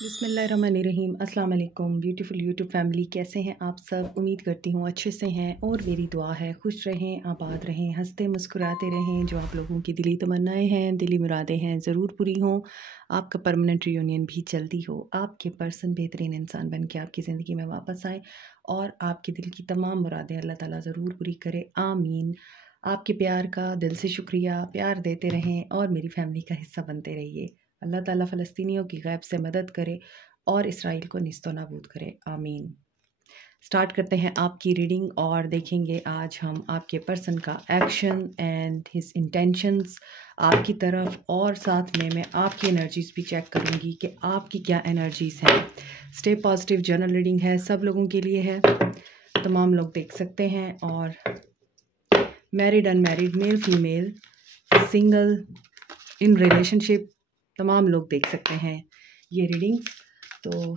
बिस्मिल्लाहिर्रहमानिर्रहीम। अस्सलाम वालेकुम ब्यूटीफुल यूट्यूब फैमिली, कैसे हैं आप सब? उम्मीद करती हूँ अच्छे से हैं और मेरी दुआ है खुश रहें, आबाद रहें, हंसते मुस्कुराते रहें। जो आप लोगों की दिली तमन्नाएं हैं, दिली मुरादें हैं, ज़रूर पूरी हों। आपका परमानेंट रियूनियन भी जल्दी हो। आपके पर्सन बेहतरीन इंसान बन के आपकी ज़िंदगी में वापस आए और आपके दिल की तमाम मुरादें अल्लाह ताला ज़रूर पूरी करे, आमीन। आपके प्यार का दिल से शुक्रिया, प्यार देते रहें और मेरी फैमिली का हिस्सा बनते रहिए। अल्लाह ताला फ़लस्तीनियों की गैब से मदद करे और इसराइल को निस्तो नाबूद करे, आमीन। स्टार्ट करते हैं आपकी रीडिंग और देखेंगे आज हम आपके पर्सन का एक्शन एंड हिज इंटेंशंस आपकी तरफ, और साथ में मैं आपकी एनर्जीज़ भी चेक करूंगी कि आपकी क्या एनर्जीज़ हैं। स्टे पॉजिटिव जनरल रीडिंग है, सब लोगों के लिए है, तमाम लोग देख सकते हैं। और married, unmarried, male female, single, in relationship, तमाम लोग देख सकते हैं ये रीडिंग्स। तो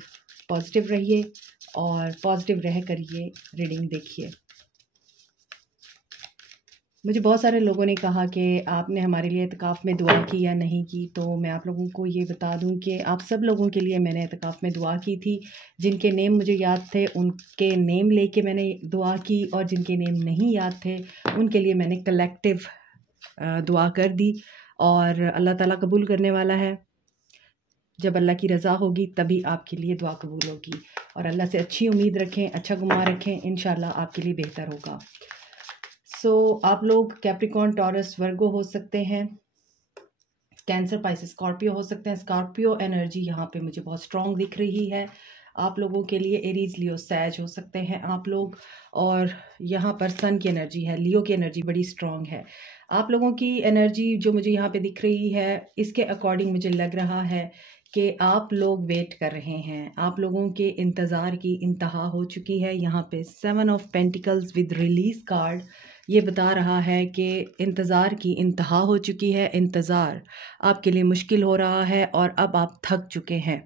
पॉजिटिव रहिए और पॉजिटिव रह कर ये रीडिंग देखिए। मुझे बहुत सारे लोगों ने कहा कि आपने हमारे लिए इत्काफ़ में दुआ की या नहीं की, तो मैं आप लोगों को ये बता दूं कि आप सब लोगों के लिए मैंने इत्काफ़ में दुआ की थी। जिनके नेम मुझे याद थे उनके नेम लेके मैंने दुआ की, और जिनके नेम नहीं याद थे उनके लिए मैंने कलेक्टिव दुआ कर दी। और अल्लाह ताला कबूल करने वाला है। जब अल्लाह की रज़ा होगी तभी आपके लिए दुआ कबूल होगी। और अल्लाह से अच्छी उम्मीद रखें, अच्छा गुमान रखें, इंशाल्लाह आपके लिए बेहतर होगा। आप लोग कैप्रिकॉर्न, टॉरस, वर्गो हो सकते हैं, कैंसर, पाइसेस, स्कॉर्पियो हो सकते हैं। स्कॉर्पियो एनर्जी यहाँ पे मुझे बहुत स्ट्रॉन्ग दिख रही है आप लोगों के लिए। एरीज, लियो, सैज हो सकते हैं आप लोग। और यहाँ पर सन की एनर्जी है, लियो की एनर्जी बड़ी स्ट्रॉन्ग है। आप लोगों की एनर्जी जो मुझे यहाँ पे दिख रही है, इसके अकॉर्डिंग मुझे लग रहा है कि आप लोग वेट कर रहे हैं, आप लोगों के इंतज़ार की इंतहा हो चुकी है। यहाँ पे 7 of pentacles with release card ये बता रहा है कि इंतज़ार की इंतहा हो चुकी है। इंतज़ार आपके लिए मुश्किल हो रहा है और अब आप थक चुके हैं,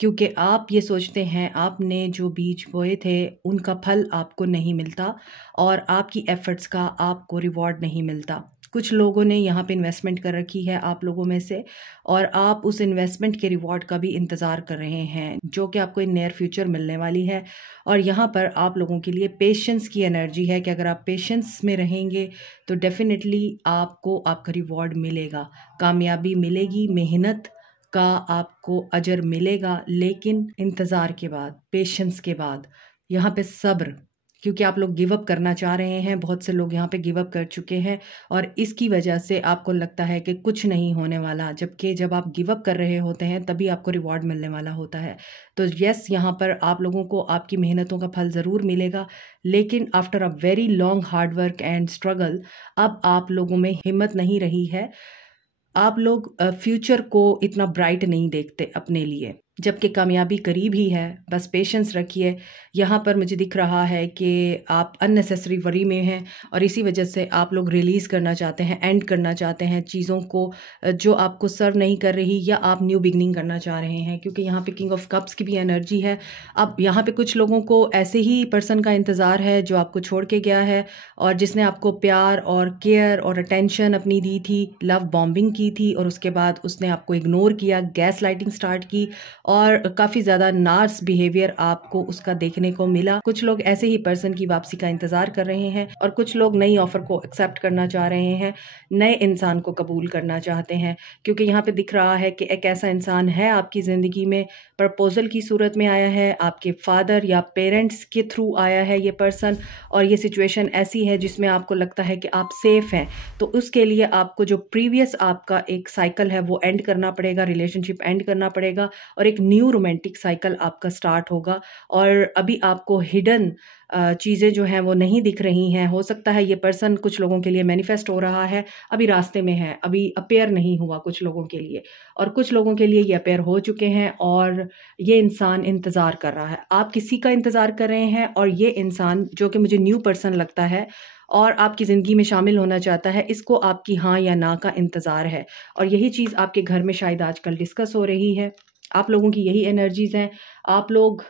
क्योंकि आप ये सोचते हैं आपने जो बीज बोए थे उनका फल आपको नहीं मिलता और आपकी एफ़र्ट्स का आपको रिवॉर्ड नहीं मिलता। कुछ लोगों ने यहाँ पे इन्वेस्टमेंट कर रखी है आप लोगों में से, और आप उस इन्वेस्टमेंट के रिवॉर्ड का भी इंतज़ार कर रहे हैं, जो कि आपको इन नियर फ्यूचर मिलने वाली है। और यहाँ पर आप लोगों के लिए पेशेंस की एनर्जी है कि अगर आप पेशेंस में रहेंगे तो डेफिनेटली आपको आपका रिवॉर्ड मिलेगा, कामयाबी मिलेगी, मेहनत का आपको अजर मिलेगा, लेकिन इंतज़ार के बाद, पेशेंस के बाद, यहाँ पे सब्र, क्योंकि आप लोग गिव अप करना चाह रहे हैं। बहुत से लोग यहाँ पे गिव अप कर चुके हैं और इसकी वजह से आपको लगता है कि कुछ नहीं होने वाला, जबकि जब आप गिव अप कर रहे होते हैं तभी आपको रिवॉर्ड मिलने वाला होता है। तो यस, यहाँ पर आप लोगों को आपकी मेहनतों का फल ज़रूर मिलेगा, लेकिन after a very long hard work and struggle अब आप लोगों में हिम्मत नहीं रही है। आप लोग फ्यूचर को इतना ब्राइट नहीं देखते अपने लिए, जबकि कामयाबी करीब ही है। बस पेशेंस रखिए। यहाँ पर मुझे दिख रहा है कि आप अननेसेसरी वरी में हैं और इसी वजह से आप लोग रिलीज़ करना चाहते हैं, एंड करना चाहते हैं चीज़ों को जो आपको सर्व नहीं कर रही, या आप न्यू बिगनिंग करना चाह रहे हैं, क्योंकि यहाँ पे किंग ऑफ कप्स की भी एनर्जी है। अब यहाँ पे कुछ लोगों को ऐसे ही पर्सन का इंतज़ार है जो आपको छोड़ के गया है और जिसने आपको प्यार और केयर और अटेंशन अपनी दी थी, लव बॉम्बिंग की थी, और उसके बाद उसने आपको इग्नोर किया, गैस लाइटिंग स्टार्ट की और काफ़ी ज़्यादा नार्स बिहेवियर आपको उसका देखने को मिला। कुछ लोग ऐसे ही पर्सन की वापसी का इंतज़ार कर रहे हैं और कुछ लोग नई ऑफ़र को एक्सेप्ट करना चाह रहे हैं, नए इंसान को कबूल करना चाहते हैं, क्योंकि यहाँ पे दिख रहा है कि एक ऐसा इंसान है आपकी ज़िंदगी में, प्रपोज़ल की सूरत में आया है, आपके फादर या पेरेंट्स के थ्रू आया है ये पर्सन, और ये सिचुएशन ऐसी है जिसमें आपको लगता है कि आप सेफ़ हैं। तो उसके लिए आपको जो प्रीवियस आपका एक साइकिल है वो एंड करना पड़ेगा, रिलेशनशिप एंड करना पड़ेगा और एक न्यू रोमांटिक साइकिल आपका स्टार्ट होगा। और अभी आपको हिडन चीज़ें जो हैं वो नहीं दिख रही हैं। हो सकता है ये पर्सन कुछ लोगों के लिए मैनिफेस्ट हो रहा है, अभी रास्ते में है, अभी अपेयर नहीं हुआ कुछ लोगों के लिए, और कुछ लोगों के लिए ये अपेयर हो चुके हैं और ये इंसान इंतज़ार कर रहा है। आप किसी का इंतज़ार कर रहे हैं और ये इंसान जो कि मुझे न्यू पर्सन लगता है और आपकी ज़िंदगी में शामिल होना चाहता है, इसको आपकी हाँ या ना का इंतज़ार है। और यही चीज़ आपके घर में शायद आजकल डिस्कस हो रही है। आप लोगों की यही एनर्जीज़ हैं। आप लोग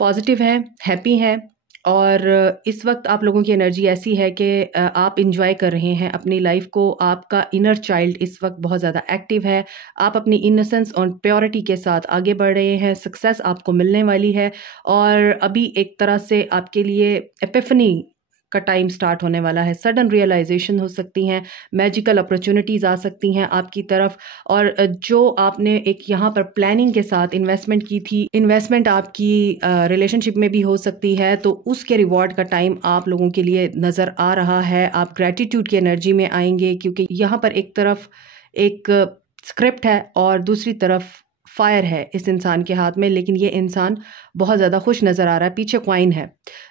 पॉजिटिव हैं, हैप्पी हैं और इस वक्त आप लोगों की एनर्जी ऐसी है कि आप इंजॉय कर रहे हैं अपनी लाइफ को। आपका इनर चाइल्ड इस वक्त बहुत ज़्यादा एक्टिव है। आप अपनी इनोसेंस और प्योरिटी के साथ आगे बढ़ रहे हैं। सक्सेस आपको मिलने वाली है और अभी एक तरह से आपके लिए एपिफनी का टाइम स्टार्ट होने वाला है। सडन रियलाइजेशन हो सकती हैं, मैजिकल अपॉर्चुनिटीज़ आ सकती हैं आपकी तरफ। और जो आपने एक यहाँ पर प्लानिंग के साथ इन्वेस्टमेंट की थी, इन्वेस्टमेंट आपकी रिलेशनशिप में भी हो सकती है, तो उसके रिवॉर्ड का टाइम आप लोगों के लिए नज़र आ रहा है। आप ग्रैटिट्यूड की एनर्जी में आएंगे क्योंकि यहाँ पर एक तरफ एक स्क्रिप्ट है और दूसरी तरफ फायर है इस इंसान के हाथ में, लेकिन ये इंसान बहुत ज़्यादा खुश नज़र आ रहा है। पीछे क्वाइन है,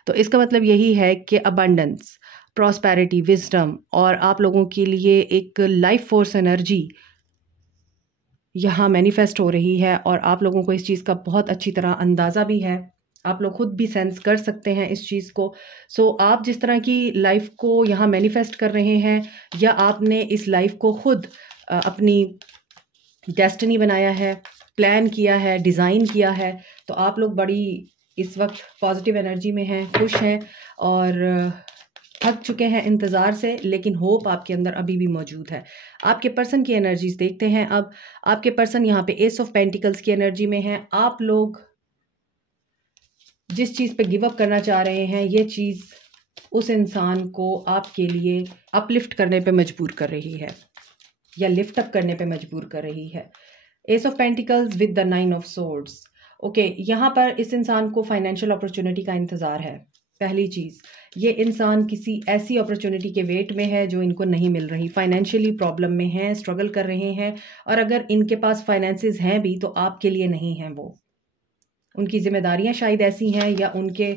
तो इसका मतलब यही है कि अबंडेंस, प्रॉस्पेरिटी, विजडम और आप लोगों के लिए एक लाइफ फोर्स एनर्जी यहाँ मैनिफेस्ट हो रही है और आप लोगों को इस चीज़ का बहुत अच्छी तरह अंदाज़ा भी है। आप लोग खुद भी सेंस कर सकते हैं इस चीज़ को। सो आप जिस तरह की लाइफ को यहाँ मैनिफेस्ट कर रहे हैं या आपने इस लाइफ को खुद अपनी डेस्टिनी बनाया है, प्लान किया है, डिज़ाइन किया है, तो आप लोग बड़ी इस वक्त पॉजिटिव एनर्जी में हैं, खुश हैं और थक चुके हैं इंतज़ार से, लेकिन होप आपके अंदर अभी भी मौजूद है। आपके पर्सन की एनर्जीज देखते हैं अब। आपके पर्सन यहाँ पे एस ऑफ पेंटिकल्स की एनर्जी में हैं। आप लोग जिस चीज़ पे गिव अप करना चाह रहे हैं, ये चीज़ उस इंसान को आपके लिए अपलिफ्ट करने पे मजबूर कर रही है या लिफ्ट अप करने पे मजबूर कर रही है। S of pentacles with the 9 of swords. Okay, यहाँ पर इस इंसान को फाइनेंशियल अपॉर्चुनिटी का इंतज़ार है। पहली चीज़, ये इंसान किसी ऐसी अपॉर्चुनिटी के वेट में है जो इनको नहीं मिल रही। फाइनेंशियली प्रॉब्लम में हैं, स्ट्रगल कर रहे हैं, और अगर इनके पास फाइनेंसेस हैं भी तो आपके लिए नहीं हैं। वो उनकी जिम्मेदारियां शायद ऐसी हैं या उनके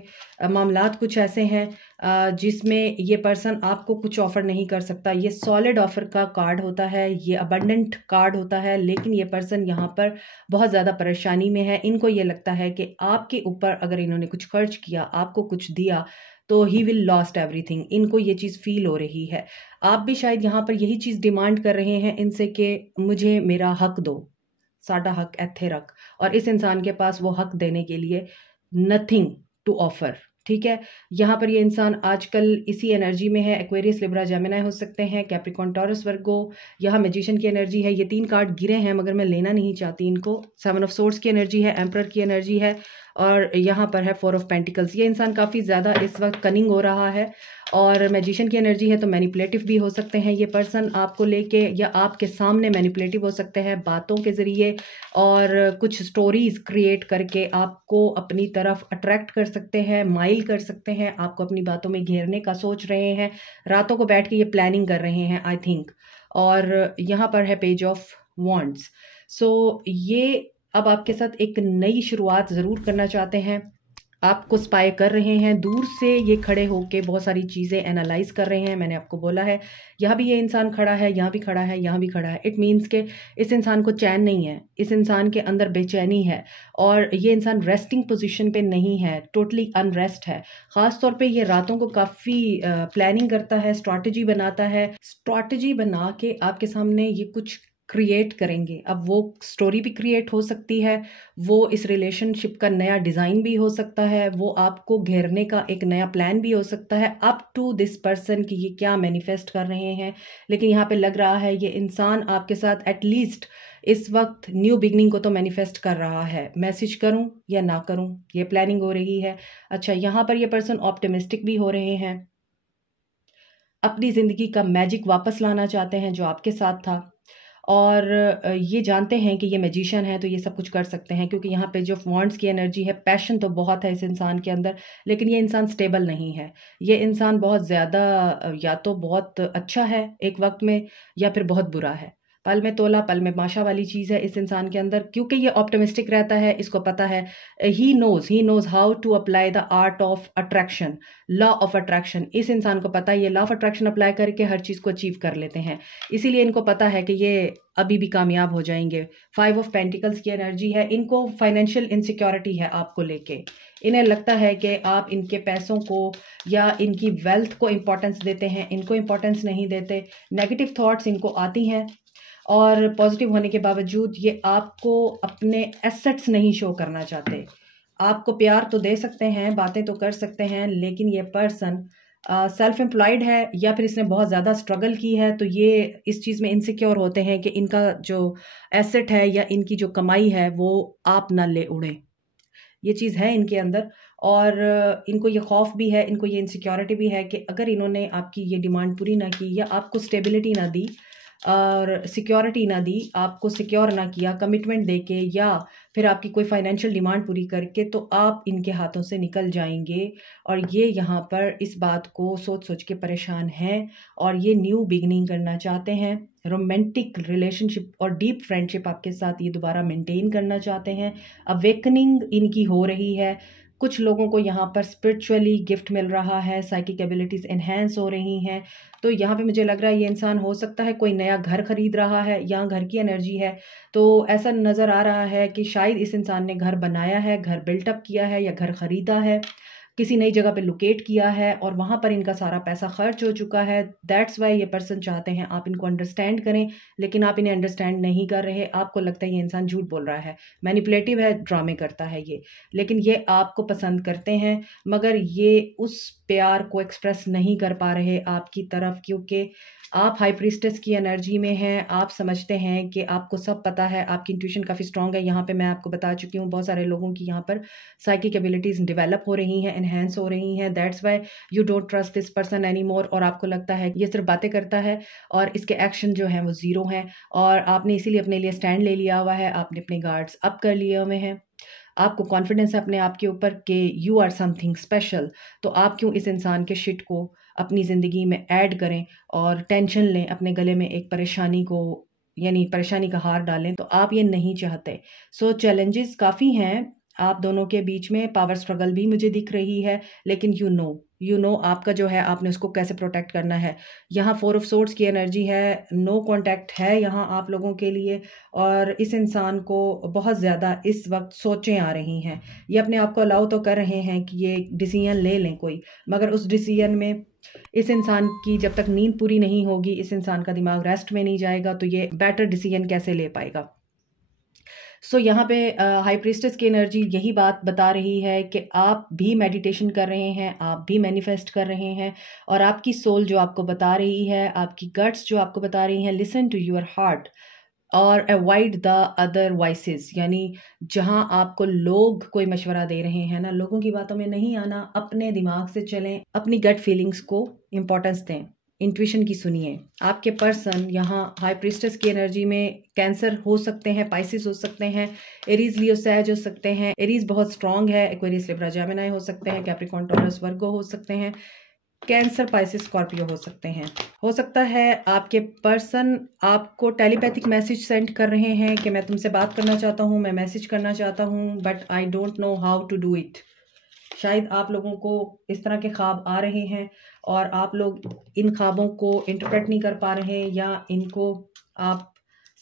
मामलात कुछ ऐसे हैं जिसमें ये पर्सन आपको कुछ ऑफ़र नहीं कर सकता। ये सॉलिड ऑफ़र का कार्ड होता है, ये अबंडेंट कार्ड होता है, लेकिन ये पर्सन यहाँ पर बहुत ज़्यादा परेशानी में है। इनको ये लगता है कि आपके ऊपर अगर इन्होंने कुछ खर्च किया, आपको कुछ दिया, तो ही विल लॉस्ट एवरीथिंग। इनको ये चीज़ फील हो रही है। आप भी शायद यहाँ पर यही चीज़ डिमांड कर रहे हैं इनसे कि मुझे मेरा हक दो, साडा हक एथे रख, और इस इंसान के पास वो हक देने के लिए नथिंग टू ऑफर। ठीक है, यहाँ पर ये इंसान आजकल इसी एनर्जी में है। एक्वेरियस, लिब्रा, जेमिनी हो सकते हैं, कैप्रिकॉर्न, टॉरस, वर्गो। यहाँ मैजिशियन की एनर्जी है। ये 3 कार्ड गिरे हैं मगर मैं लेना नहीं चाहती इनको। 7 ऑफ सोर्ड्स की एनर्जी है, एम्परर की एनर्जी है, और यहाँ पर है 4 ऑफ पेंटिकल्स। ये इंसान काफ़ी ज़्यादा इस वक्त कनिंग हो रहा है और मैजिशियन की एनर्जी है, तो मैनिपुलेटिव भी हो सकते हैं ये पर्सन आपको लेके, या आपके सामने मैनिपुलेटिव हो सकते हैं बातों के ज़रिए और कुछ स्टोरीज़ क्रिएट करके आपको अपनी तरफ अट्रैक्ट कर सकते हैं, माइल कर सकते हैं, आपको अपनी बातों में घेरने का सोच रहे हैं। रातों को बैठ के ये प्लानिंग कर रहे हैं आई थिंक। और यहाँ पर है पेज ऑफ वॉन्ड्स। सो ये अब आपके साथ एक नई शुरुआत ज़रूर करना चाहते हैं। आपको स्पाई कर रहे हैं, दूर से ये खड़े होके बहुत सारी चीज़ें एनालाइज कर रहे हैं। मैंने आपको बोला है यहाँ भी ये इंसान खड़ा है, यहाँ भी खड़ा है, यहाँ भी खड़ा है। इट मीन्स के इस इंसान को चैन नहीं है, इस इंसान के अंदर बेचैनी है और ये इंसान रेस्टिंग पोजीशन पे नहीं है, टोटली अनरेस्ट है। ख़ास तौर पे ये रातों को काफ़ी प्लानिंग करता है, स्ट्रैटेजी बनाता है। स्ट्रैटेजी बना के आपके सामने ये कुछ क्रिएट करेंगे। अब वो स्टोरी भी क्रिएट हो सकती है, वो इस रिलेशनशिप का नया डिज़ाइन भी हो सकता है, वो आपको घेरने का एक नया प्लान भी हो सकता है। अप टू दिस पर्सन कि ये क्या मैनिफेस्ट कर रहे हैं। लेकिन यहाँ पे लग रहा है ये इंसान आपके साथ एटलीस्ट इस वक्त न्यू बिगनिंग को तो मैनिफेस्ट कर रहा है। मैसेज करूं या ना करूं, ये प्लानिंग हो रही है। अच्छा, यहाँ पर ये पर्सन ऑप्टिमिस्टिक भी हो रहे हैं, अपनी ज़िंदगी का मैजिक वापस लाना चाहते हैं जो आपके साथ था, और ये जानते हैं कि ये मैजिशियन है तो ये सब कुछ कर सकते हैं। क्योंकि यहाँ पे जो वॉन्ड्स की एनर्जी है, पैशन तो बहुत है इस इंसान के अंदर, लेकिन ये इंसान स्टेबल नहीं है। ये इंसान बहुत ज़्यादा या तो बहुत अच्छा है एक वक्त में, या फिर बहुत बुरा है। पल में तोला पल में माशा वाली चीज़ है इस इंसान के अंदर। क्योंकि ये ऑप्टिमिस्टिक रहता है, इसको पता है, he knows how to apply the art of attraction, law of attraction. इस इंसान को पता है ये लॉ ऑफ अट्रैक्शन अप्लाई करके हर चीज़ को अचीव कर लेते हैं। इसीलिए इनको पता है कि ये अभी भी कामयाब हो जाएंगे। 5 ऑफ पेंटिकल्स की एनर्जी है। इनको फाइनेंशियल इनसिक्योरिटी है आपको लेके। इन्हें लगता है कि आप इनके पैसों को या इनकी वेल्थ को इम्पोर्टेंस देते हैं, इनको इम्पोर्टेंस नहीं देते। नेगेटिव थॉट्स इनको आती हैं और पॉजिटिव होने के बावजूद ये आपको अपने एसेट्स नहीं शो करना चाहते। आपको प्यार तो दे सकते हैं, बातें तो कर सकते हैं, लेकिन ये पर्सन सेल्फ एम्प्लॉयड है या फिर इसने बहुत ज़्यादा स्ट्रगल की है, तो ये इस चीज़ में इनसिक्योर होते हैं कि इनका जो एसेट है या इनकी जो कमाई है वो आप ना ले उड़े। ये चीज़ है इनके अंदर, और इनको ये खौफ भी है, इनको ये इनसिक्योरिटी भी है कि अगर इन्होंने आपकी ये डिमांड पूरी ना की या आपको स्टेबिलिटी ना दी और सिक्योरिटी ना दी, आपको सिक्योर ना किया कमिटमेंट देके या फिर आपकी कोई फाइनेंशियल डिमांड पूरी करके, तो आप इनके हाथों से निकल जाएंगे। और ये यहाँ पर इस बात को सोच सोच के परेशान हैं और ये न्यू बिगनिंग करना चाहते हैं, रोमांटिक रिलेशनशिप और डीप फ्रेंडशिप आपके साथ ये दोबारा मेंटेन करना चाहते हैं। अवेकनिंग इनकी हो रही है। कुछ लोगों को यहाँ पर स्पिरिचुअली गिफ्ट मिल रहा है, साइकिक एबिलिटीज़ एनहेंस हो रही हैं। तो यहाँ पे मुझे लग रहा है ये इंसान हो सकता है कोई नया घर खरीद रहा है, यहाँ घर की एनर्जी है, तो ऐसा नज़र आ रहा है कि शायद इस इंसान ने घर बनाया है, घर बिल्टअप किया है या घर ख़रीदा है, किसी नई जगह पे लोकेट किया है और वहाँ पर इनका सारा पैसा खर्च हो चुका है। दैट्स वाई ये पर्सन चाहते हैं आप इनको अंडरस्टैंड करें, लेकिन आप इन्हें अंडरस्टैंड नहीं कर रहे। आपको लगता है ये इंसान झूठ बोल रहा है, मैनिपुलेटिव है, ड्रामे करता है ये, लेकिन ये आपको पसंद करते हैं, मगर ये उस प्यार को एक्सप्रेस नहीं कर पा रहे आपकी तरफ, क्योंकि आप हाई प्रीस्टेस की एनर्जी में हैं। आप समझते हैं कि आपको सब पता है, आपकी इंट्यूशन काफ़ी स्ट्रॉन्ग है। यहाँ पे मैं आपको बता चुकी हूँ, बहुत सारे लोगों की यहाँ पर साइकिक एबिलिटीज़ डेवलप हो रही हैं, एनहेंस हो रही हैं। That's why you don't trust this person any more, और आपको लगता है ये सिर्फ बातें करता है और इसके एक्शन जो हैं वो ज़ीरो हैं, और आपने इसीलिए अपने लिए स्टैंड ले लिया हुआ है, आपने अपने गार्ड्स अप कर लिए हुए हैं, आपको कॉन्फिडेंस है अपने आप के ऊपर कि यू आर समथिंग स्पेशल। तो आप क्यों इस इंसान के शिट को अपनी ज़िंदगी में ऐड करें और टेंशन लें, अपने गले में एक परेशानी को, यानी परेशानी का हार डालें, तो आप ये नहीं चाहते। सो चैलेंजेस काफ़ी हैं आप दोनों के बीच में, पावर स्ट्रगल भी मुझे दिख रही है, लेकिन यू नो आपका जो है आपने उसको कैसे प्रोटेक्ट करना है। यहाँ 4 ऑफ सोर्ड्स की एनर्जी है, नो कांटेक्ट है यहाँ आप लोगों के लिए, और इस इंसान को बहुत ज़्यादा इस वक्त सोचें आ रही हैं। ये अपने आप को अलाउ तो कर रहे हैं कि ये डिसीजन ले लें कोई, मगर उस डिसीजन में इस इंसान की जब तक नींद पूरी नहीं होगी, इस इंसान का दिमाग रेस्ट में नहीं जाएगा, तो ये बेटर डिसीजन कैसे ले पाएगा। सो यहाँ पे हाई प्रीस्टेस की एनर्जी यही बात बता रही है कि आप भी मेडिटेशन कर रहे हैं, आप भी मैनिफेस्ट कर रहे हैं, और आपकी सोल जो आपको बता रही है, आपकी गट्स जो आपको बता रही हैं, लिसन टू योर हार्ट और अवॉइड द अदर वॉइसेस। यानी जहाँ आपको लोग कोई मशवरा दे रहे हैं ना, लोगों की बातों में नहीं आना, अपने दिमाग से चलें, अपनी गट फीलिंग्स को इम्पोर्टेंस दें, इंट्यूशन की सुनिए। आपके पर्सन यहाँ हाई प्रीस्टेस की एनर्जी में कैंसर हो सकते हैं, पाइसिस हो सकते हैं, एरीज लियो सैज हो सकते हैं, एरीज बहुत स्ट्रांग है, एक्वेरियस लिब्रा जेमिनी हो सकते हैं, कैप्रिकॉर्न टॉरस वर्गो हो सकते हैं, कैंसर पाइसिस स्कॉर्पियो हो सकते हैं। हो सकता है आपके पर्सन आपको टेलीपैथिक मैसेज सेंड कर रहे हैं कि मैं तुमसे बात करना चाहता हूँ, मैं मैसेज करना चाहता हूँ, but I don't know how to do it. शायद आप लोगों को इस तरह के ख्वाब आ रहे हैं और आप लोग इन ख्वाबों को इंटरप्रेट नहीं कर पा रहे हैं, या इनको आप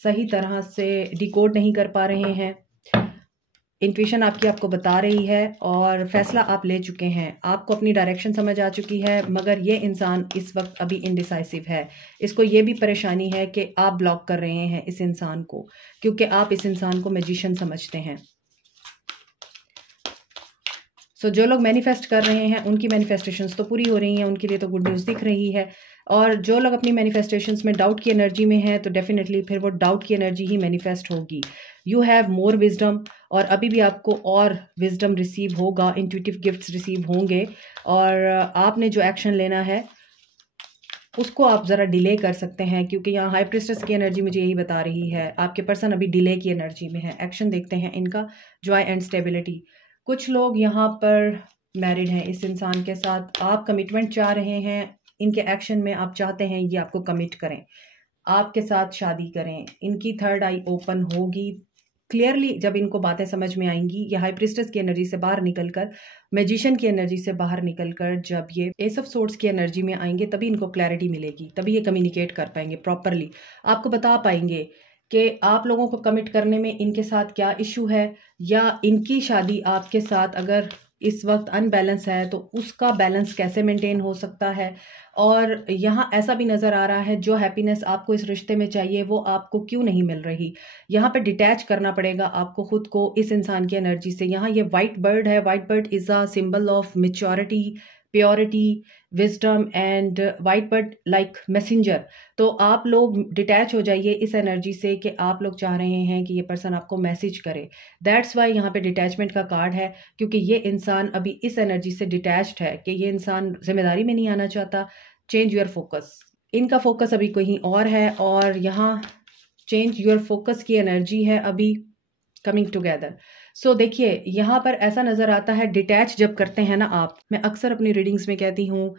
सही तरह से डिकोड नहीं कर पा रहे हैं। इंट्यूशन आपको बता रही है और फैसला आप ले चुके हैं, आपको अपनी डायरेक्शन समझ आ चुकी है, मगर ये इंसान इस वक्त अभी इनडिसाइसिव है। इसको ये भी परेशानी है कि आप ब्लॉक कर रहे हैं इस इंसान को, क्योंकि आप इस इंसान को मैजिशियन समझते हैं। सो जो लोग मैनिफेस्ट कर रहे हैं उनकी मैनिफेस्टेशंस तो पूरी हो रही हैं, उनके लिए तो गुड न्यूज़ दिख रही है, और जो लोग अपनी मैनिफेस्टेशंस में डाउट की एनर्जी में हैं, तो डेफिनेटली फिर वो डाउट की एनर्जी ही मैनिफेस्ट होगी। यू हैव मोर विजडम, और अभी भी आपको और विजडम रिसीव होगा, इंट्यूटिव गिफ्ट्स रिसीव होंगे, और आपने जो एक्शन लेना है उसको आप ज़रा डिले कर सकते हैं, क्योंकि यहाँ हाई प्रीस्टेस की एनर्जी मुझे यही बता रही है, आपके पर्सन अभी डिले की एनर्जी में है। एक्शन देखते हैं इनका, जॉय एंड स्टेबिलिटी। कुछ लोग यहाँ पर मैरिड हैं इस इंसान के साथ, आप कमिटमेंट चाह रहे हैं, इनके एक्शन में आप चाहते हैं ये आपको कमिट करें, आपके साथ शादी करें। इनकी थर्ड आई ओपन होगी क्लियरली जब इनको बातें समझ में आएंगी। ये हाई प्रीस्टेस की एनर्जी से बाहर निकलकर, मैजिशियन की एनर्जी से बाहर निकलकर जब ये एस ऑफ सोर्ड्स की एनर्जी में आएंगे, तभी इनको क्लैरिटी मिलेगी, तभी ये कम्युनिकेट कर पाएंगे प्रॉपरली, आपको बता पाएंगे कि आप लोगों को कमिट करने में इनके साथ क्या इशू है, या इनकी शादी आपके साथ अगर इस वक्त अनबैलेंस है तो उसका बैलेंस कैसे मेंटेन हो सकता है। और यहाँ ऐसा भी नज़र आ रहा है जो हैप्पीनेस आपको इस रिश्ते में चाहिए वो आपको क्यों नहीं मिल रही। यहाँ पे डिटैच करना पड़ेगा आपको खुद को इस इंसान की एनर्जी से। यहाँ ये वाइट बर्ड है, white bird is a symbol of maturity, purity, wisdom and white bird like messenger. तो आप लोग डिटैच हो जाइए इस एनर्जी से कि आप लोग चाह रहे हैं कि ये पर्सन आपको मैसेज करे। दैट्स वाई यहाँ पे डिटैचमेंट का कार्ड है, क्योंकि ये इंसान अभी इस एनर्जी से डिटैच्ड है कि ये इंसान जिम्मेदारी में नहीं आना चाहता। चेंज योर फोकस, इनका फोकस अभी कहीं और है। और यहाँ चेंज योर फोकस की एनर्जी है अभी कमिंग टुगेदर। सो देखिए यहाँ पर ऐसा नज़र आता है डिटैच जब करते हैं ना आप, मैं अक्सर अपनी रीडिंग्स में कहती हूँ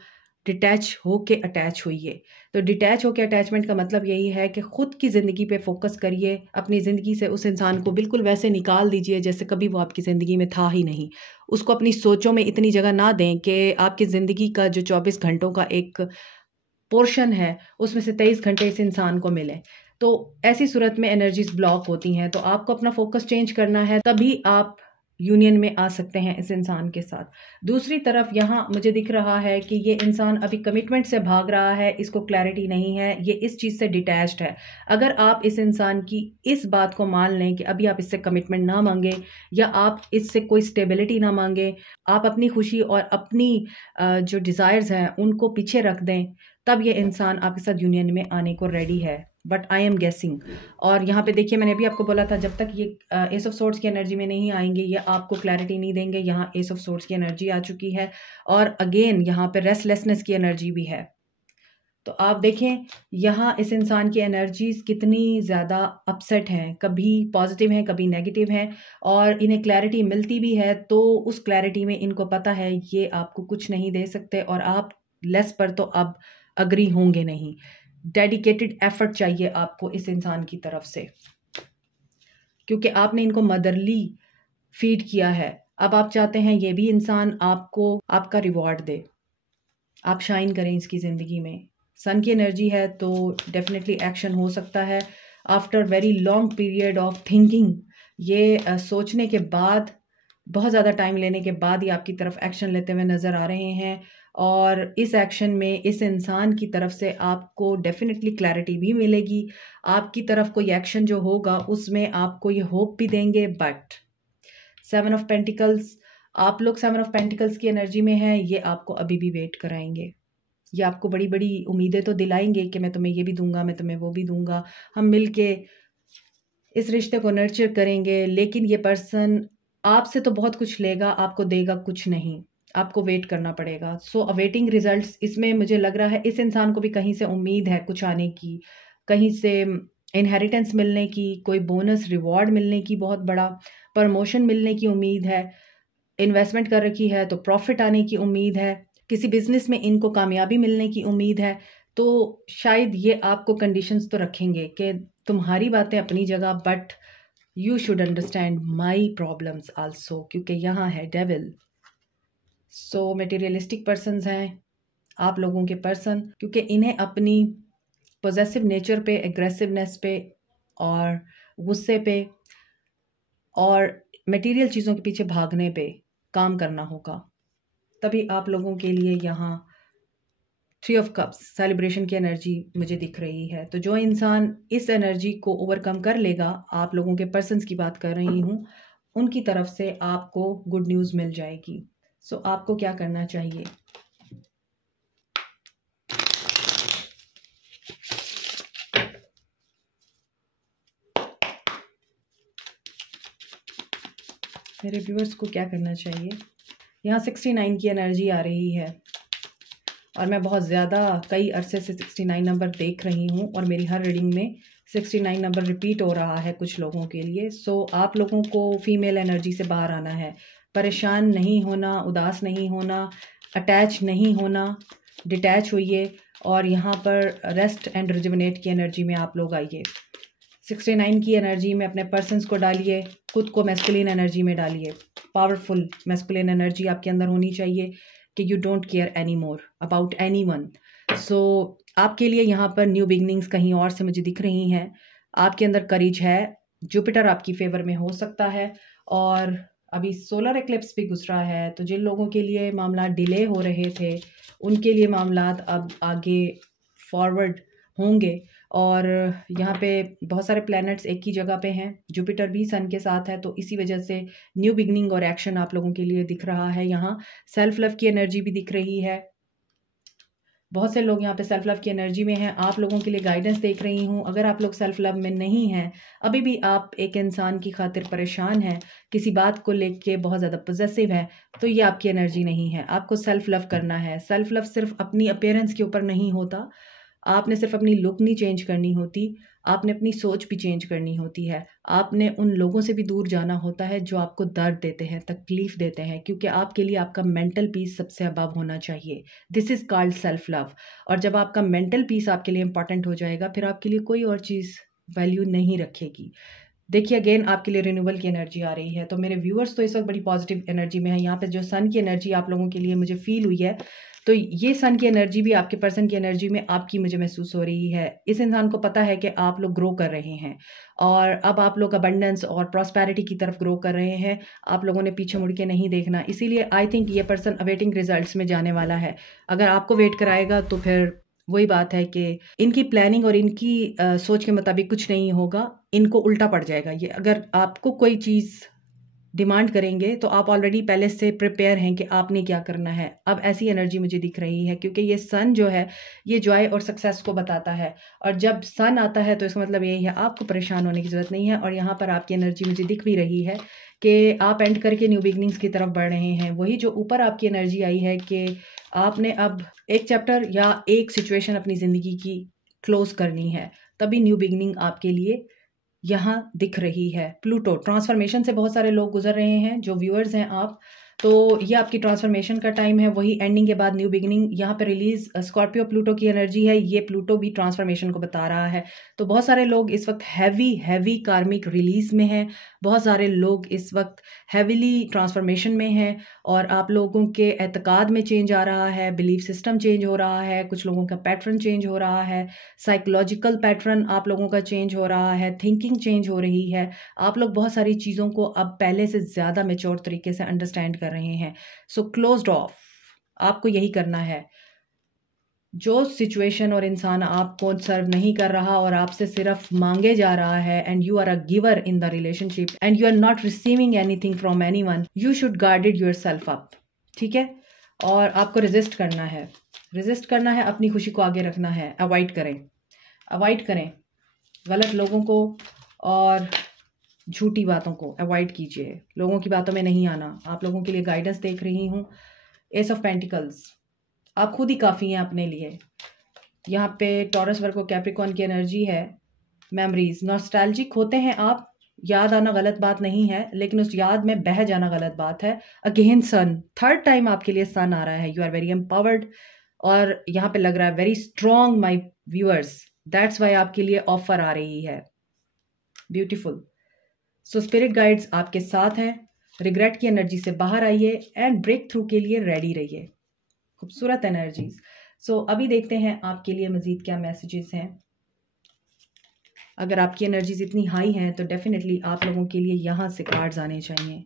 डिटैच हो के अटैच होइए। तो डिटैच हो के अटैचमेंट का मतलब यही है कि ख़ुद की ज़िंदगी पे फोकस करिए, अपनी ज़िंदगी से उस इंसान को बिल्कुल वैसे निकाल दीजिए जैसे कभी वो आपकी ज़िंदगी में था ही नहीं। उसको अपनी सोचों में इतनी जगह ना दें कि आपकी ज़िंदगी का जो 24 घंटों का एक पोर्शन है उसमें से 23 घंटे इस इंसान को मिले। तो ऐसी सूरत में एनर्जीज ब्लॉक होती हैं। तो आपको अपना फोकस चेंज करना है, तभी आप यूनियन में आ सकते हैं इस इंसान के साथ। दूसरी तरफ यहाँ मुझे दिख रहा है कि ये इंसान अभी कमिटमेंट से भाग रहा है, इसको क्लैरिटी नहीं है, ये इस चीज़ से डिटैच्ड है। अगर आप इस इंसान की इस बात को मान लें कि अभी आप इससे कमिटमेंट ना मांगे या आप इससे कोई स्टेबिलिटी ना मांगे, आप अपनी खुशी और अपनी जो डिज़ायर्स हैं उनको पीछे रख दें, तब ये इंसान आपके साथ यूनियन में आने को रेडी है। But I am guessing. और यहाँ पे देखिए मैंने अभी आपको बोला था जब तक ये एस ऑफ सोर्ड्स की एनर्जी में नहीं आएंगे ये आपको क्लैरिटी नहीं देंगे। यहाँ एस ऑफ सोर्ड्स की एनर्जी आ चुकी है और अगेन यहाँ पे रेस्टलेसनेस की एनर्जी भी है। तो आप देखें यहाँ इस इंसान की एनर्जीज कितनी ज़्यादा अपसेट हैं, कभी पॉजिटिव हैं कभी नेगेटिव हैं। और इन्हें क्लैरिटी मिलती भी है तो उस क्लैरिटी में इनको पता है ये आपको कुछ नहीं दे सकते और आप लेस पर तो अब अग्री होंगे नहीं। डेडिकेटेड एफर्ट चाहिए आपको इस इंसान की तरफ से, क्योंकि आपने इनको मदरली फीड किया है। अब आप चाहते हैं ये भी इंसान आपको आपका रिवॉर्ड दे, आप शाइन करें इसकी ज़िंदगी में। सन की एनर्जी है तो डेफिनेटली एक्शन हो सकता है after very long period of thinking. ये सोचने के बाद, बहुत ज़्यादा टाइम लेने के बाद ही आपकी तरफ एक्शन लेते हुए नज़र आ रहे हैं। और इस एक्शन में इस इंसान की तरफ से आपको डेफिनेटली क्लैरिटी भी मिलेगी। आपकी तरफ कोई एक्शन जो होगा उसमें आपको ये होप भी देंगे। बट 7 ऑफ पेंटिकल्स, आप लोग 7 ऑफ पेंटिकल्स की एनर्जी में हैं, ये आपको अभी भी वेट कराएंगे। ये आपको बड़ी बड़ी उम्मीदें तो दिलाएंगे कि मैं तुम्हें ये भी दूंगा, मैं तुम्हें वो भी दूंगा, हम मिलके इस रिश्ते को नर्चर करेंगे। लेकिन ये पर्सन आपसे तो बहुत कुछ लेगा, आपको देगा कुछ नहीं, आपको वेट करना पड़ेगा। सो अवेटिंग रिजल्ट्स, इसमें मुझे लग रहा है इस इंसान को भी कहीं से उम्मीद है कुछ आने की, कहीं से इनहेरिटेंस मिलने की, कोई बोनस रिवॉर्ड मिलने की, बहुत बड़ा प्रमोशन मिलने की उम्मीद है। इन्वेस्टमेंट कर रखी है तो प्रॉफिट आने की उम्मीद है, किसी बिजनेस में इनको कामयाबी मिलने की उम्मीद है। तो शायद ये आपको कंडीशंस तो रखेंगे कि तुम्हारी बातें अपनी जगह, but you should understand my problems also, क्योंकि यहाँ है डेविल। सो मटेरियलिस्टिक पर्सन्स हैं आप लोगों के पर्सन, क्योंकि इन्हें अपनी पोजेसिव नेचर पे, एग्रेसिवनेस पे और गुस्से पे और मटेरियल चीज़ों के पीछे भागने पे काम करना होगा। तभी आप लोगों के लिए यहाँ 3 ऑफ कप्स सेलिब्रेशन की एनर्जी मुझे दिख रही है। तो जो इंसान इस एनर्जी को ओवरकम कर लेगा, आप लोगों के पर्सन्स की बात कर रही हूँ, उनकी तरफ से आपको गुड न्यूज़ मिल जाएगी। सो आपको क्या करना चाहिए? मेरे व्यूअर्स को क्या करना चाहिए? यहाँ 69 की एनर्जी आ रही है और मैं बहुत ज़्यादा कई अरसे से 69 नंबर देख रही हूँ और मेरी हर रीडिंग में 69 नंबर रिपीट हो रहा है कुछ लोगों के लिए। सो आप लोगों को फीमेल एनर्जी से बाहर आना है, परेशान नहीं होना, उदास नहीं होना, अटैच नहीं होना, डिटैच होइए और यहाँ पर रेस्ट एंड रिजुविनेट की एनर्जी में आप लोग आइए। 69 की एनर्जी में अपने पर्सन्स को डालिए, खुद को मैस्कुलिन एनर्जी में डालिए। पावरफुल मैस्कुलिन एनर्जी आपके अंदर होनी चाहिए कि you don't care any more about any one. So आपके लिए यहाँ पर न्यू बिगनिंग्स कहीं और से मुझे दिख रही हैं। आपके अंदर करेज है, जुपिटर आपकी फेवर में हो सकता है और अभी सोलर एक्लिप्स भी गुजरा है, तो जिन लोगों के लिए मामला डिले हो रहे थे उनके लिए मामलात अब आगे फॉरवर्ड होंगे। और यहाँ पे बहुत सारे प्लैनेट्स एक ही जगह पे हैं, जुपिटर भी सन के साथ है, तो इसी वजह से न्यू बिगनिंग और एक्शन आप लोगों के लिए दिख रहा है। यहाँ सेल्फ लव की एनर्जी भी दिख रही है, बहुत से लोग यहाँ पे सेल्फ लव की एनर्जी में हैं। आप लोगों के लिए गाइडेंस देख रही हूँ। अगर आप लोग सेल्फ लव में नहीं हैं, अभी भी आप एक इंसान की खातिर परेशान हैं, किसी बात को लेके बहुत ज़्यादा पॉजेसिव है, तो ये आपकी एनर्जी नहीं है। आपको सेल्फ लव करना है। सेल्फ लव सिर्फ अपनी अपीयरेंस के ऊपर नहीं होता, आपने सिर्फ अपनी लुक नहीं चेंज करनी होती, आपने अपनी सोच भी चेंज करनी होती है। आपने उन लोगों से भी दूर जाना होता है जो आपको दर्द देते हैं, तकलीफ देते हैं, क्योंकि आपके लिए आपका मेंटल पीस सबसे अबव होना चाहिए। This is called self love. और जब आपका मेंटल पीस आपके लिए इंपॉर्टेंट हो जाएगा, फिर आपके लिए कोई और चीज़ वैल्यू नहीं रखेगी। देखिए अगेन आपके लिए रिन्यूअल की एनर्जी आ रही है, तो मेरे व्यूअर्स तो इस वक्त बड़ी पॉजिटिव एनर्जी में है। यहाँ पे जो सन की एनर्जी आप लोगों के लिए मुझे फील हुई है, तो ये सन की एनर्जी भी आपके पर्सन की एनर्जी में आपकी मुझे महसूस हो रही है। इस इंसान को पता है कि आप लोग ग्रो कर रहे हैं और अब आप लोग अबंडेंस और प्रॉस्पेरिटी की तरफ ग्रो कर रहे हैं। आप लोगों ने पीछे मुड़ के नहीं देखना, इसीलिए आई थिंक ये पर्सन अवेटिंग रिजल्ट्स में जाने वाला है। अगर आपको वेट कराएगा तो फिर वही बात है कि इनकी प्लानिंग और इनकी सोच के मुताबिक कुछ नहीं होगा, इनको उल्टा पड़ जाएगा। ये अगर आपको कोई चीज़ डिमांड करेंगे तो आप ऑलरेडी पहले से प्रिपेयर हैं कि आपने क्या करना है। अब ऐसी एनर्जी मुझे दिख रही है, क्योंकि ये सन जो है ये जॉय और सक्सेस को बताता है, और जब सन आता है तो इसका मतलब यही है आपको परेशान होने की ज़रूरत नहीं है। और यहाँ पर आपकी एनर्जी मुझे दिख भी रही है कि आप एंड करके न्यू बिगनिंग्स की तरफ बढ़ रहे हैं। वही जो ऊपर आपकी एनर्जी आई है कि आपने अब एक चैप्टर या एक सिचुएशन अपनी ज़िंदगी की क्लोज करनी है, तभी न्यू बिगनिंग आपके लिए यहाँ दिख रही है। प्लूटो ट्रांसफॉर्मेशन से बहुत सारे लोग गुजर रहे हैं, जो व्यूअर्स हैं आप, तो ये आपकी ट्रांसफॉर्मेशन का टाइम है। वही एंडिंग के बाद न्यू बिगिनिंग। यहाँ पे रिलीज स्कॉर्पियो प्लूटो की एनर्जी है, ये प्लूटो भी ट्रांसफॉर्मेशन को बता रहा है। तो बहुत सारे लोग इस वक्त हैवी कार्मिक रिलीज में हैं, बहुत सारे लोग इस वक्त हैविली ट्रांसफॉर्मेशन में हैं, और आप लोगों के एतकाद में चेंज आ रहा है, बिलीफ सिस्टम चेंज हो रहा है, कुछ लोगों का पैटर्न चेंज हो रहा है, साइकोलॉजिकल पैटर्न आप लोगों का चेंज हो रहा है, थिंकिंग चेंज हो रही है। आप लोग बहुत सारी चीज़ों को अब पहले से ज़्यादा मैच्योर तरीके से अंडरस्टैंड कर रहे हैं। सो क्लोज्ड ऑफ आपको यही करना है। जो सिचुएशन और इंसान आपको सर्व नहीं कर रहा और आपसे सिर्फ मांगे जा रहा है, and you are a giver in the relationship and you are not receiving anything from anyone, you should guarded yourself up. ठीक है, और आपको रेजिस्ट करना है, अपनी खुशी को आगे रखना है। अवॉइड करें गलत लोगों को और झूठी बातों को अवॉइड कीजिए। लोगों की बातों में नहीं आना। आप लोगों के लिए गाइडेंस देख रही हूँ। एस ऑफ पेंटिकल्स, आप खुद ही काफ़ी हैं अपने लिए। यहाँ पे टॉरस वर्गो कैप्रिकॉर्न की एनर्जी है। मेमोरीज, नॉस्टैल्जिक होते हैं आप, याद आना गलत बात नहीं है, लेकिन उस याद में बह जाना गलत बात है। अगेन सन, थर्ड टाइम आपके लिए सन आ रहा है। यू आर वेरी एम्पावर्ड, और यहाँ पे लग रहा है very strong my viewers, that's why आपके लिए ऑफर आ रही है। ब्यूटीफुल। सो स्पिरिट गाइड्स आपके साथ हैं। रिग्रेट की एनर्जी से बाहर आइए एंड ब्रेक थ्रू के लिए रेडी रहिए। खूबसूरत एनर्जीज। सो अभी देखते हैं आपके लिए मजीद क्या मैसेजेस हैं। अगर आपकी एनर्जीज इतनी हाई हैं तो डेफिनेटली आप लोगों के लिए यहाँ से कार्ड्स आने चाहिए।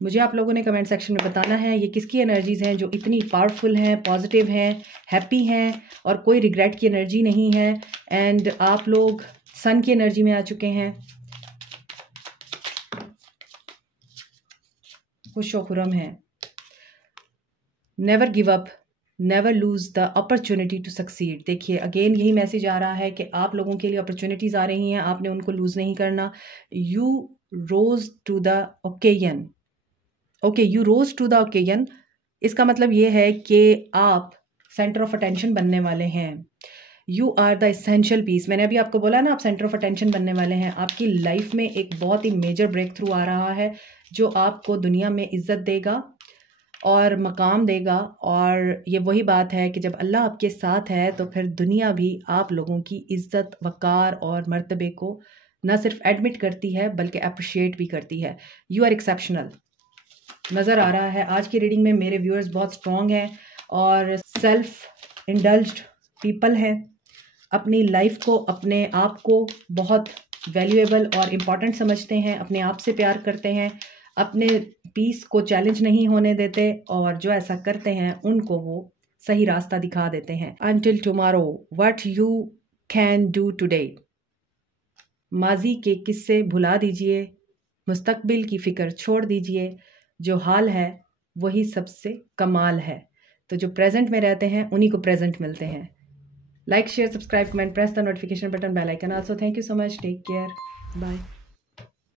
मुझे आप लोगों ने कमेंट सेक्शन में बताना है ये किसकी एनर्जीज हैं जो इतनी पावरफुल हैं, पॉजिटिव हैं, हैप्पी हैं और कोई रिग्रेट की एनर्जी नहीं है, एंड आप लोग सन की एनर्जी में आ चुके हैं, खुशो खुरम हैं। Never give up, never lose the opportunity to succeed. देखिए अगेन यही मैसेज आ रहा है कि आप लोगों के लिए अपॉर्चुनिटीज आ रही हैं, आपने उनको लूज नहीं करना। You rose to the occasion. Okay, you rose to the occasion, इसका मतलब ये है कि आप सेंटर ऑफ अटेंशन बनने वाले हैं। You are the essential piece. मैंने अभी आपको बोला ना, आप सेंटर ऑफ अटेंशन बनने वाले हैं। आपकी लाइफ में एक बहुत ही मेजर ब्रेक थ्रू आ रहा है जो आपको दुनिया में इज्जत देगा और मकाम देगा। और ये वही बात है कि जब अल्लाह आपके साथ है तो फिर दुनिया भी आप लोगों की इज्जत, वकार और मर्तबे को न सिर्फ एडमिट करती है बल्कि अप्रिशिएट भी करती है। यू आर एक्सेप्शनल नज़र आ रहा है। आज की रीडिंग में मेरे व्यूअर्स बहुत स्ट्रॉन्ग हैं और सेल्फ इंडल्ज्ड पीपल हैं। अपनी लाइफ को, अपने आप को बहुत वैल्यूएबल और इम्पॉर्टेंट समझते हैं, अपने आप से प्यार करते हैं, अपने पीस को चैलेंज नहीं होने देते, और जो ऐसा करते हैं उनको वो सही रास्ता दिखा देते हैं। Until tomorrow, what you can do today। माजी के किस्से भुला दीजिए, मुस्तकबिल की फ़िक्र छोड़ दीजिए, जो हाल है वही सबसे कमाल है। तो जो प्रेजेंट में रहते हैं उन्हीं को प्रेजेंट मिलते हैं। Like, share, subscribe, comment, press the notification button, bell icon. Also thank you so much, take care, bye.